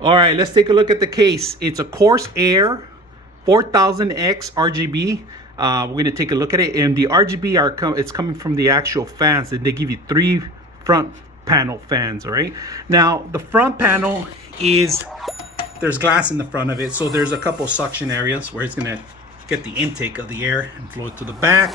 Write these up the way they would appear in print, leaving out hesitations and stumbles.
All right, let's take a look at the case. It's a Corsair 4000X RGB. We're gonna take a look at it, and the RGB it's coming from the actual fans, and they give you 3 front panel fans. All right, now the front panel there's glass in the front of it, so there's a couple suction areas where it's gonna get the intake of the air and flow it to the back,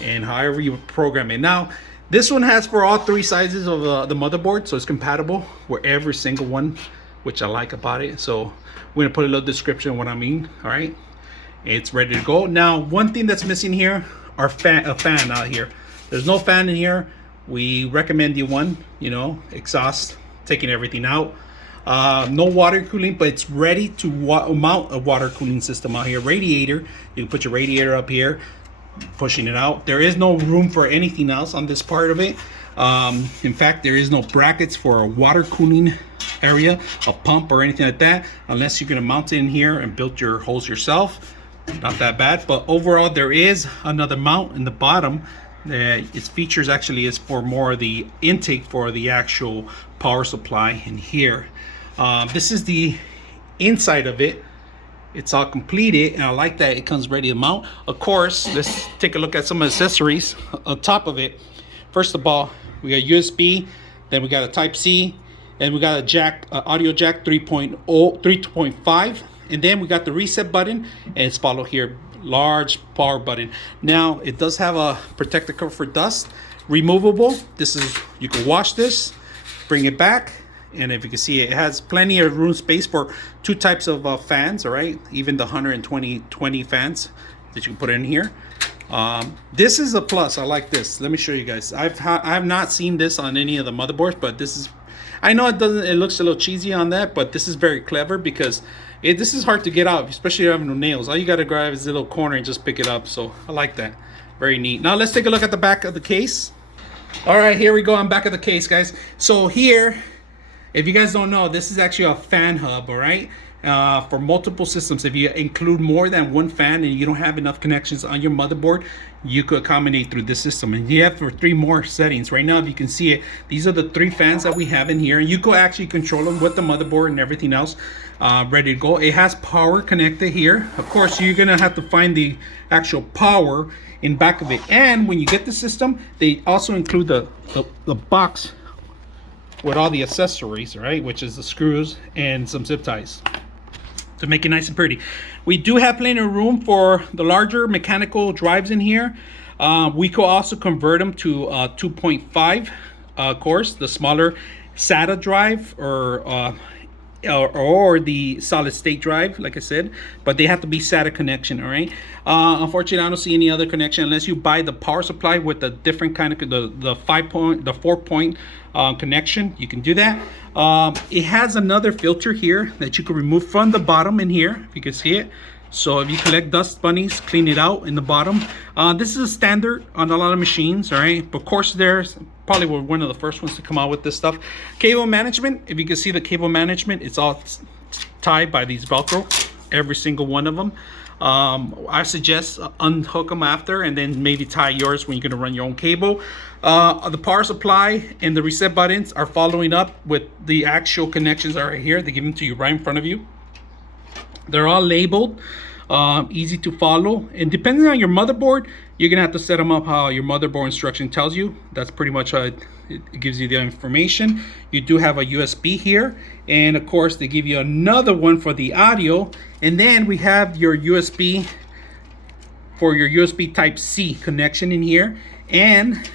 and however you program it. Now this one has for all 3 sizes of the motherboard, so it's compatible with every single one, which I like about it. So we're gonna put a little description of what I mean. All right, it's ready to go. Now one thing that's missing here are a fan out here. There's no fan in here. We recommend you one, exhaust, taking everything out. No water cooling, but it's ready to mount a water cooling system out here. Radiator, you can put your radiator up here, pushing it out. There is no room for anything else on this part of it. In fact, there is no brackets for a water cooling area, a pump or anything like that, unless you're going to mount it in here and build your hose yourself. Not that bad, but overall there is another mount in the bottom. Its features actually is for more of the intake for the actual power supply in here. This is the inside of it. It's all completed, and I like that it comes ready to mount. Of course, let's take a look at some accessories on top of it. First of all, we got USB, then we got a Type C, and we got a jack, audio jack 3.5, and then we got the reset button, and it's followed here, large power button. Now it does have a protective cover for dust, removable. This is, you can wash this, bring it back, and if you can see, it has plenty of room space for 2 types of fans. All right, even the 120 fans that you can put in here. This is a plus. I like this. Let me show you guys. I have not seen this on any of the motherboards, but this is, I know it looks a little cheesy on that, but this is very clever because this is hard to get out, especially if you have no nails. All you got to grab is a little corner and just pick it up. So I like that. Very neat. Now let's take a look at the back of the case. All right, here we go on back of the case, guys. So here, if you guys don't know, this is actually a fan hub, all right? For multiple systems. If you include more than 1 fan and you don't have enough connections on your motherboard, you could accommodate through this system. And you have for 3 more settings. Right now, if you can see it, these are the 3 fans that we have in here. And you could actually control them with the motherboard and everything else ready to go. It has power connected here. Of course, you're gonna have to find the actual power in back of it. And when you get the system, they also include the box with all the accessories, right, which is the screws and some zip ties to make it nice and pretty. We do have plenty of room for the larger mechanical drives in here. We could also convert them to 2.5 cores, the smaller SATA drive or the solid state drive, like I said, but they have to be SATA connection. All right, unfortunately I don't see any other connection unless you buy the power supply with a different kind of the 4-point connection. You can do that. It has another filter here that you can remove from the bottom in here, if you can see it. So if you collect dust bunnies, clean it out in the bottom. This is a standard on a lot of machines, all right? But Corsair's probably were one of the first ones to come out with this stuff. Cable management, if you can see the cable management, it's all tied by these Velcro, every single one of them. I suggest unhook them after and then maybe tie yours when you're gonna run your own cable. The power supply and the reset buttons are following up with the actual connections are right here. They give them to you right in front of you. They're all labeled, easy to follow, and depending on your motherboard, you're gonna have to set them up how your motherboard instruction tells you. That's pretty much how it gives you the information. You do have a USB here, and of course they give you another one for the audio, and then we have your USB for your USB Type C connection in here, and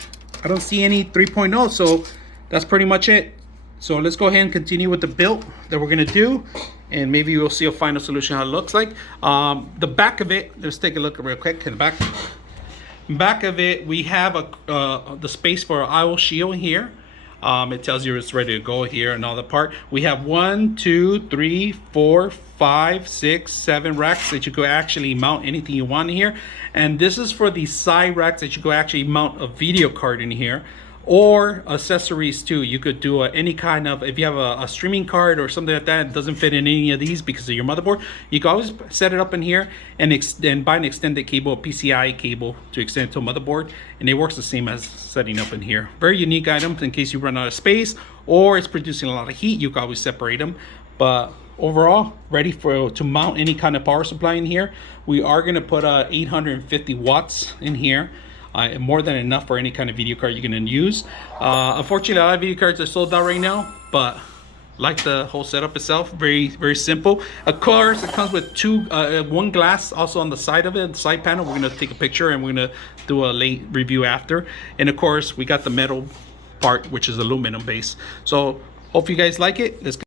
I don't see any 3.0, so that's pretty much it. So let's go ahead and continue with the build that we're gonna do, and maybe we'll see a final solution how it looks like. The back of it, let's take a look real quick in the back of it. We have the space for our IO shield here. It tells you it's ready to go here and all the part. We have 1, 2, 3, 4, 5, 6, 7 racks that you could actually mount anything you want in here. And this is for the side racks that you could actually mount a video card in here, or accessories too. You could do any kind of, if you have a streaming card or something like that, it doesn't fit in any of these because of your motherboard, you can always set it up in here and buy an extended cable, a PCI cable to extend it to a motherboard, and it works the same as setting up in here. Very unique item in case you run out of space or it's producing a lot of heat. You can always separate them, but overall ready to mount any kind of power supply in here. We are going to put 850 watts in here. More than enough for any kind of video card you're going to use. Unfortunately, a lot of video cards are sold out right now, but like the whole setup itself, very simple. Of course, it comes with one glass also on the side of it, the side panel. We're going to take a picture and we're going to do a late review after. And of course, we got the metal part, which is aluminum base. So hope you guys like it. Let's